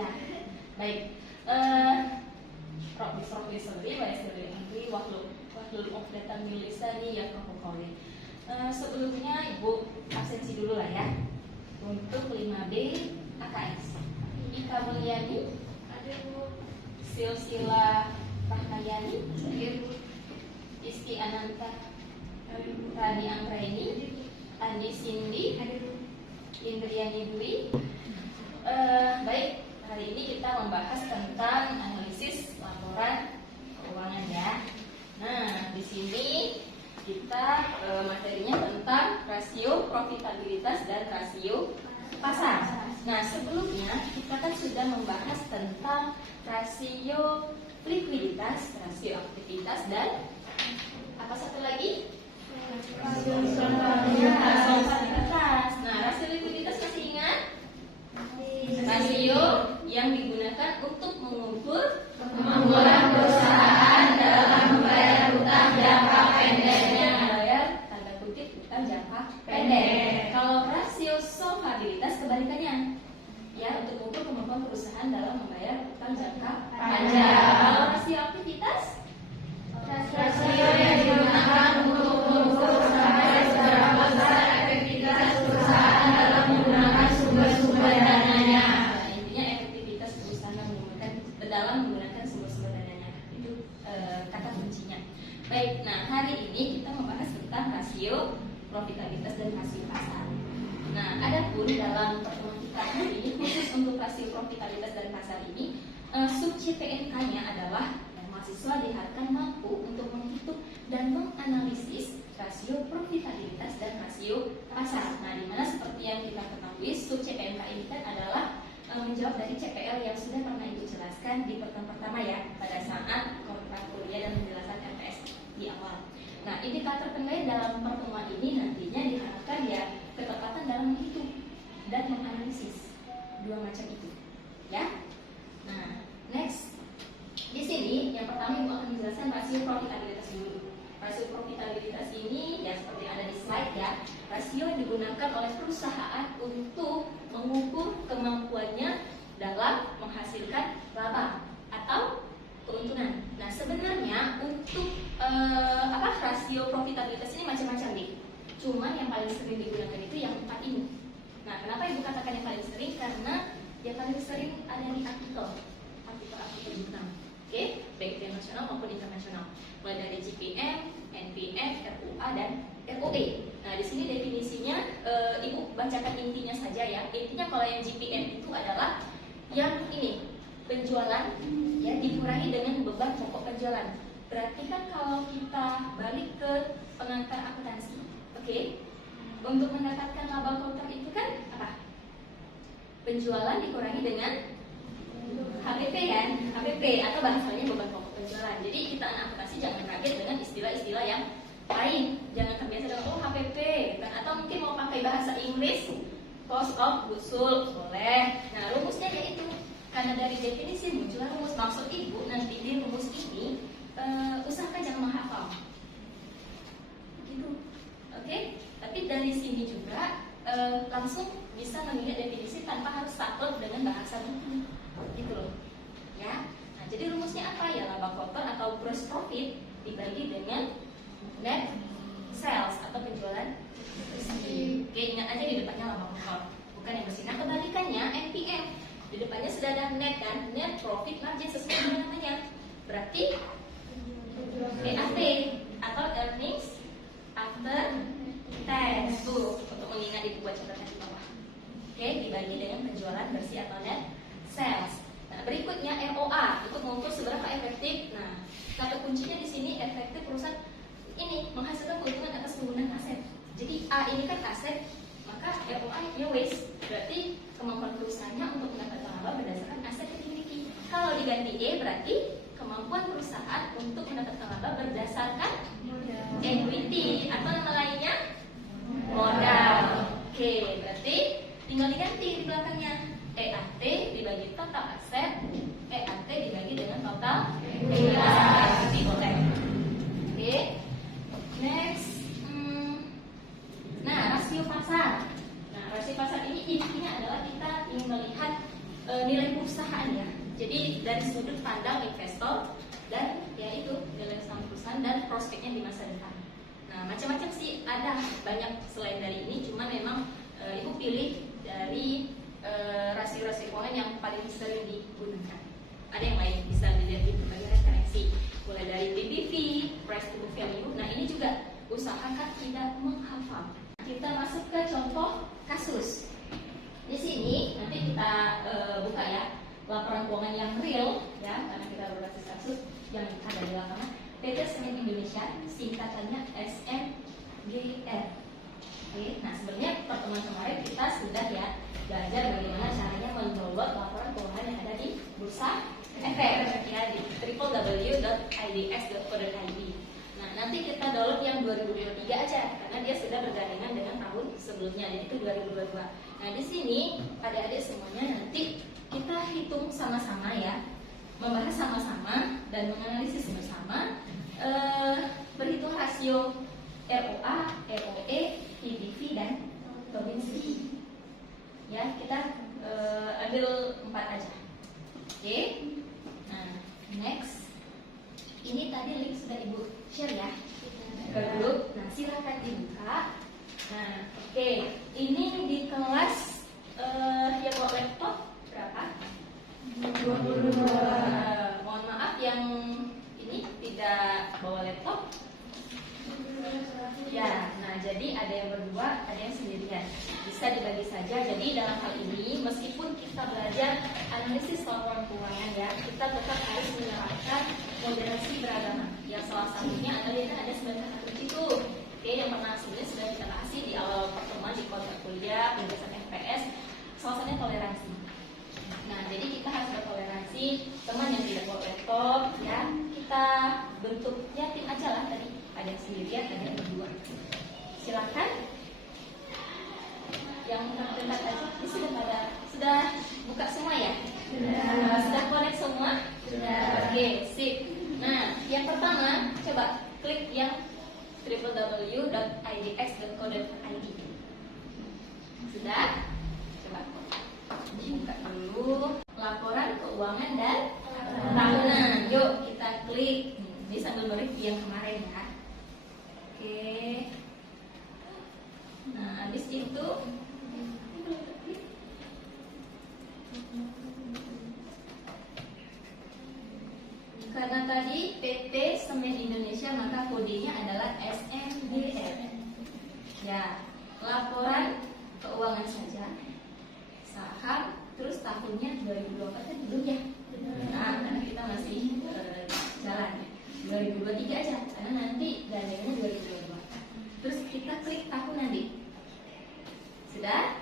Ya, baik. Profesor wahlul uqdatan min lisani yafqahu qawli. Sebelumnya Ibu absensi dulu lah ya. Untuk 5B AKS. Ika Mulyani, Silsila Rahmayani, Isti Ananta, Rani Anggraini, Andi Cindy, Indriani Dwi. Baik, hari ini kita membahas tentang analisis laporan keuangan ya. Nah, di sini kita materinya tentang rasio profitabilitas dan rasio pasar. Nah, sebelumnya kita kan sudah membahas tentang rasio likuiditas, rasio aktivitas, dan apa satu lagi? Rasio aktivitas. Nah, rasio likuiditas masih ingat? Rasio yang digunakan untuk mengukur kemampuan perusahaan dalam membayar utang jangka pendeknya. Membayar tanda kutip utang jangka pendek. Kalau rasio solvabilitas kebalikannya, ya, untuk mengukur kemampuan perusahaan dalam membayar utang jangka panjang. Kalau rasio aktivitas, rasio yang digunakan untuk mengukur sampai seberapa besar efektivitas perusahaan dalam menggunakan sumber-sumber dananya. Intinya efektivitas perusahaan dalam menggunakan sumber-sumber dananya. Itu kata kuncinya. Baik, nah hari ini kita membahas tentang rasio profitabilitas dan rasio pasar. Nah, adapun dalam pertemuan kita hari ini khusus untuk rasio profitabilitas dan pasar ini, sub CPNK-nya adalah mahasiswa diharapkan mampu untuk menghitung dan menganalisis rasio profitabilitas dan rasio pasar. Nah, dimana seperti yang kita ketahui, sub CPNK ini kan adalah menjawab dari CPL yang sudah pernah Ibu jelaskan di pertemuan pertama ya, pada saat kontrak kuliah dan penjelasan MPS di awal. Nah, indikator penilaian dalam pertemuan ini nantinya diharapkan ya ketepatan dalam menghitung dan menganalisis dua macam itu, ya. Nah, next di sini yang pertama Ibu akan menjelaskan rasio profitabilitas dulu. Rasio profitabilitas ini ya seperti ada di slide ya, rasio yang digunakan oleh perusahaan untuk mengukur kemampuannya dalam menghasilkan laba atau keuntungan. Nah, sebenarnya untuk rasio profitabilitas ini macam-macam nih. Cuman yang paling sering digunakan itu yang 4 ini. Nah, kenapa Ibu katakan yang paling sering? Karena yang paling sering ada di artikel utang. Oke, baik itu nasional maupun internasional. Mulai dari GPM, NPM, RUA, dan ROE. Nah, di sini definisinya Ibu bacakan intinya saja ya. Intinya kalau yang GPM itu adalah yang ini, penjualan ya dikurangi dengan beban pokok penjualan. Berarti kan kalau kita balik ke pengantar akuntansi, oke, untuk mendapatkan laba kotor itu kan apa? Penjualan dikurangi dengan HPP kan, HPP atau bahasanya beban pokok penjualan. Jadi kita anak akuntansi jangan kaget dengan istilah-istilah yang lain. Jangan terbiasa dengan HPP kan? Atau mungkin mau pakai bahasa Inggris cost of goods sold boleh. Nah, rumusnya yaitu karena dari definisi muncul rumus. Maksud Ibu nanti di rumus ini usahakan jangan menghafal gitu, oke? Tapi dari sini juga langsung bisa mengingat definisi tanpa harus saklek dengan bahasa buku gitu loh ya. Nah, jadi rumusnya apa ya? Laba kotor atau gross profit dibagi dengan net sales atau penjualan bersih. Oke, ingat aja di depannya laba kotor, bukan yang bersih. Nah, kebalikannya NPM, di depannya sudah ada net kan, net profit margin sesuai dengan namanya. Berarti EAT atau earnings after tax. Tuh, untuk mengingat Ibu buat catatan di bawah. Oke, dibagi dengan penjualan bersih atau net sales. Nah, berikutnya ROA untuk mengukur seberapa efektif. Nah, kata kuncinya di sini efektif perusahaan ini menghasilkan keuntungan atas penggunaan aset. Jadi A ini kan aset, maka ROA nya waste. Berarti kemampuan perusahaannya untuk mendapatkan laba berdasarkan aset yang dimiliki. Kalau diganti E berarti kemampuan perusahaan untuk mendapatkan laba berdasarkan equity atau nama lainnya modal. Oke, berarti tinggal diganti di belakangnya. EAT dibagi total aset, EAT dibagi dengan total ekuitas. Boleh. Oke. Next. Nah, rasio pasar. Nah, rasio pasar ini intinya adalah kita ingin melihat nilai perusahaan ya. Jadi dari sudut pandang investor dan yaitu nilai saham perusahaan dan prospeknya di masa depan. Nah, macam-macam sih, ada banyak selain dari ini, cuma memang Ibu pilih dari rasio-rasio keuangan yang paling sering digunakan. Ada yang lain bisa dilihat di berbagai referensi, mulai dari PBV, price to book value. Nah, ini juga usahakan tidak menghafal. Kita masuk ke contoh kasus. Di sini nanti kita buka ya laporan keuangan yang real ya, karena kita berbasis kasus yang ada di lapangan. PT Semen Indonesia, singkatannya SMGR. Oke, nah sebenarnya pertemuan kemarin kita sudah ya belajar bagaimana caranya mendownload laporan keuangan yang ada di Bursa Efek ya, di www.idx.co.id. Nah, nanti kita download yang 2023 aja karena dia sudah bergandengan dengan tahun sebelumnya, yaitu 2022. Nah, di sini adik-adik semuanya nanti kita hitung sama-sama ya, membahas sama-sama dan menganalisis bersama, berhitung rasio ROA, ROE, PBV dan Tobin. Ya, kita ambil 4 aja. Oke. Nah, next. Ini tadi link sudah Ibu share ya ke grup. Nah, silakan dibuka. Nah, oke. Ini di kelas yang bawa laptop berapa? 22. Mohon maaf yang ini tidak bawa laptop. Ya, nah jadi ada yang berdua, ada yang sendirian. Bisa dibagi saja. Jadi dalam hal ini meskipun kita belajar analisis laporan keuangan ya, kita tetap harus menerapkan moderasi beragama. Ya, salah satunya adalah kan ada 9 kata kunci itu. Oke, yang pernah sebelumnya sudah kita bahas di awal pertemuan di kontrak kuliah, penjelasan FPS. Salah satunya toleransi. Nah, jadi kita harus bertoleransi. Teman yang tidak bawa laptop ya, kita bentuknya tim aja lah tadi. Ada yang sendirian, ada yang berdua. Silakan. Yang terdekat aja. Ini sudah buka semua ya? Sudah connect semua? Oke, sip. Nah, yang pertama coba klik yang www.idx.co.id. Sudah? Coba buka dulu laporan keuangan dan tahunan. Yuk kita klik. Ini sambil mereview yang kemarin ya. Oke. Nah, habis itu karena tadi PT Semen Indonesia, maka kodenya adalah SMGR. Ya, laporan keuangan saja. Saham, terus tahunnya 2024 kan belum ya? Nah, karena kita masih jalan ya. 2023 aja, karena nanti gandengannya 2022. Terus kita klik tahun nanti. Sudah?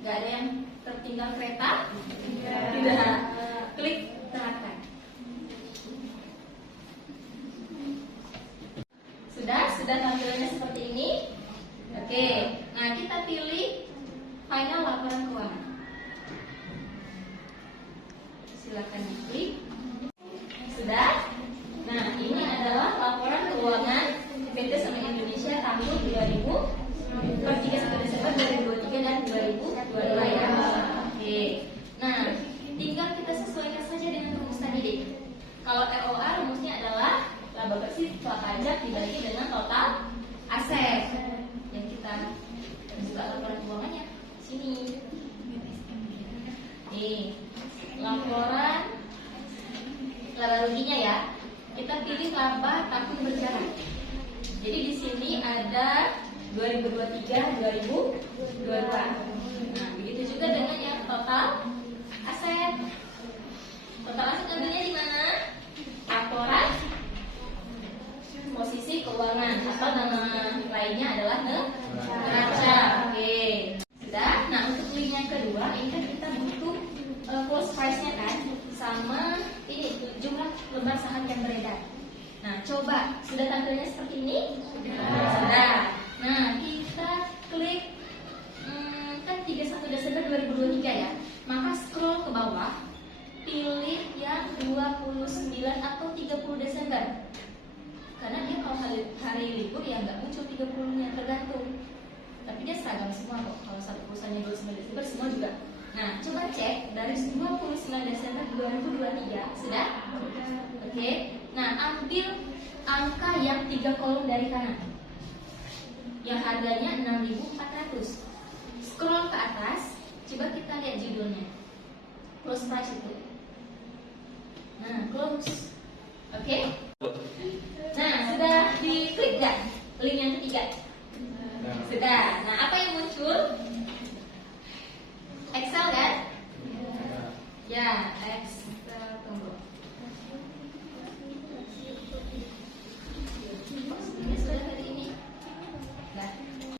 Gak ada yang tertinggal kereta? Tidak. Klik terapkan. Sudah tampilannya seperti ini. Oke. Nah, kita pilih final laporan keuangan. Silakan diklik. Sudah? Nah, ini adalah laporan keuangan PT Semen Indonesia tahun 2000 per 31 Desember 2023 dan 2022 ya. Oke. Nah, tinggal kita sesuaikan saja dengan rumus tadi deh. Kalau ROA rumusnya adalah laba bersih setelah pajak dibagi dengan total aset. Yang kita buka laporan keuangannya sini. Nih, laporan laba ruginya ya. Kita pilih laba tahun berjalan. Jadi di sini ada 2023, 2022. Nah, begitu juga dengan yang total aset. Total aset ambilnya di mana? Laporan posisi keuangan atau nama lainnya adalah neraca. Oke. Sudah. Nah, untuk link yang kedua ini kan kita butuh close price-nya kan sama ini jumlah lembar saham yang beredar. Nah, coba sudah tampilnya seperti ini? Sudah. Nah, kita klik kan 31 Desember 2023 ya. Maka scroll ke bawah, pilih yang 29 atau 30 Desember. Karena dia kalau hari libur ya nggak muncul 30-nya, tergantung. Tapi dia seragam semua kok. Kalau satu perusahaannya 29 Desember, semua juga Nah, coba cek dari 29 Desember 2023 sudah? Oke. Nah, ambil angka yang 3 kolom dari kanan, yang harganya 6.400. Scroll ke atas, coba kita lihat judulnya. Close price itu. Nah, close. Oke. Nah, sudah diklik nggak link yang ketiga? Sudah. Nah, apa yang muncul? Excel kan? Ya, Excel. Tunggu. Ini sudah hari ini.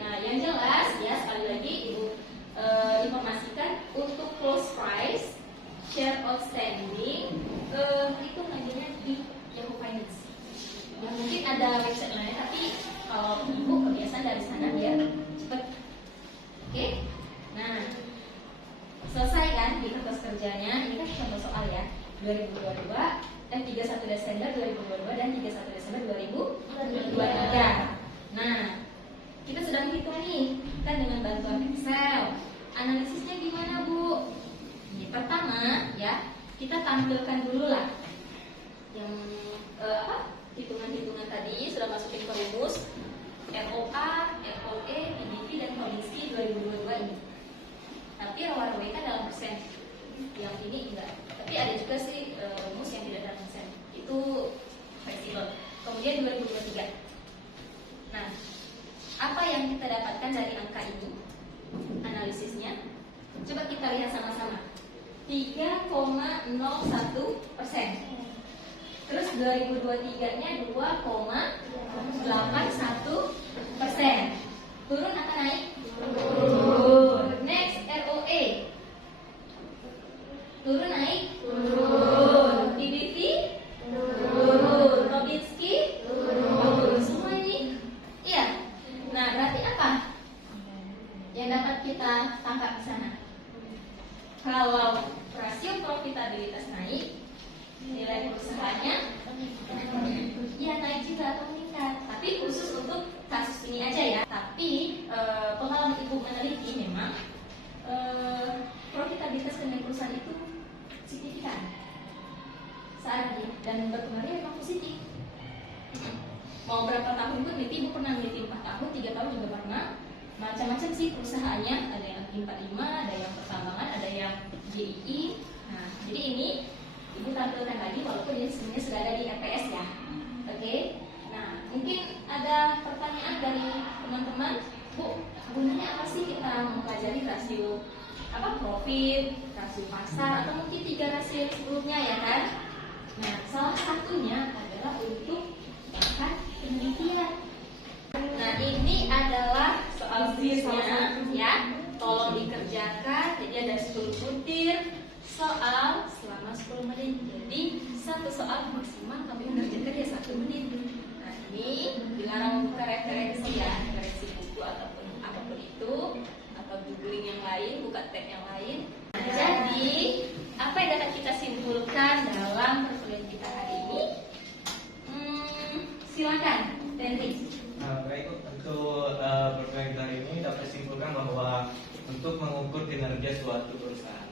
Nah, yang jelas ya, sekali lagi Ibu informasikan untuk close price, share outstanding itu nantinya di Yahoo Finance. Ya, mungkin ada website lain, tapi kalau Ibu kebiasaan dari sana biar cepet. Oke? Nah, selesai kan di kertas kerjanya. Ini kan contoh soal ya, 31 Desember 2022 dan 31 Desember 2023. Nah, kita sudah menghitung nih kan dengan bantuan Excel. Analisisnya gimana, Bu? Ini pertama ya, kita tampilkan dulu lah yang hitungan-hitungan tadi sudah masukin ke rumus ROA, ROE, PBT dan Kolinsky 2022 ini. Tapi ROE kan dalam persen, yang ini enggak. Tapi ada juga sih rumus yang tidak dalam persen. Itu fleksibel. Kemudian 2023. Nah, apa yang kita dapatkan dari angka ini? Analisisnya. Coba kita lihat sama-sama. 3,01%. Terus 2023-nya 2,81%. Turun atau naik? Turun. Next, ROE. Turun naik? Turun. PBT? Turun. Kolinsky? Turun. Semua ini? Iya. Nah, berarti apa yang dapat kita tangkap di sana? Kalau rasio profitabilitas naik, nilai perusahaannya ya naik juga atau meningkat. Tapi khusus untuk kasus ini aja ya. Tapi pengalaman Ibu meneliti memang profitabilitas nilai perusahaan itu signifikan saat ini dan berkembangnya memang positif. Mau berapa tahun pun Ibu pernah meneliti 4 tahun, 3 tahun juga pernah. Macam-macam sih perusahaannya, ada yang 45, ada yang pertambangan, ada yang GII. Nah, jadi ini Ibu tampilkan lagi walaupun ini sebenarnya sudah ada di EPS ya. Oke. Nah, mungkin ada pertanyaan dari teman-teman. Bu, gunanya apa sih kita mempelajari rasio profit, rasio pasar, atau mungkin 3 rasio sebelumnya ya kan? Nah, salah satunya adalah untuk bahan penelitian. Nah, ini adalah soal kuisnya ya. Tolong dikerjakan. Jadi ada 10 butir soal selama 10 menit. Jadi satu soal maksimal kami mengerjakan ya 1 menit. Nah, ini dilarang membuka referensi ya, referensi buku ataupun apapun itu, atau googling yang lain, buka tab yang lain. Nah, jadi apa yang dapat kita simpulkan dalam perkuliahan kita hari ini? Silakan, Henry. Baik, untuk perkuliahan hari ini dapat simpulkan bahwa untuk mengukur kinerja suatu perusahaan.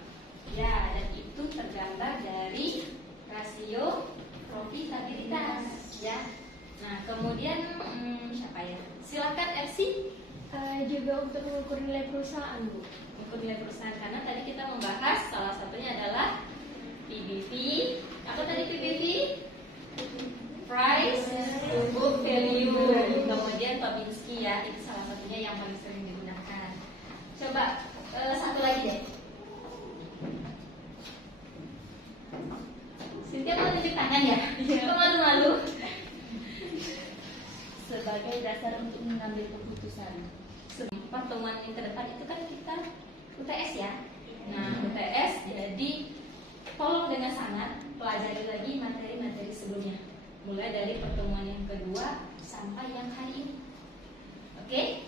Ya, dan itu tergambar dari rasio profitabilitas ya. Nah, kemudian siapa ya? Silakan Ersi. Juga untuk mengukur nilai perusahaan, Bu. Mengukur nilai perusahaan karena tadi kita membahas salah satunya adalah PBV. Apa tadi PBV? Price to book value. Kemudian Kolinsky ya, itu salah satunya yang paling sering digunakan. Coba satu lagi deh. Cynthia mau tunjuk tangan ya? Kok malu-malu? Sebagai dasar untuk mengambil keputusan. Pertemuan yang ke depan itu kan kita UTS ya. Nah, UTS jadi tolong dengan sangat pelajari lagi materi-materi sebelumnya. Mulai dari pertemuan yang kedua sampai yang hari ini. Oke?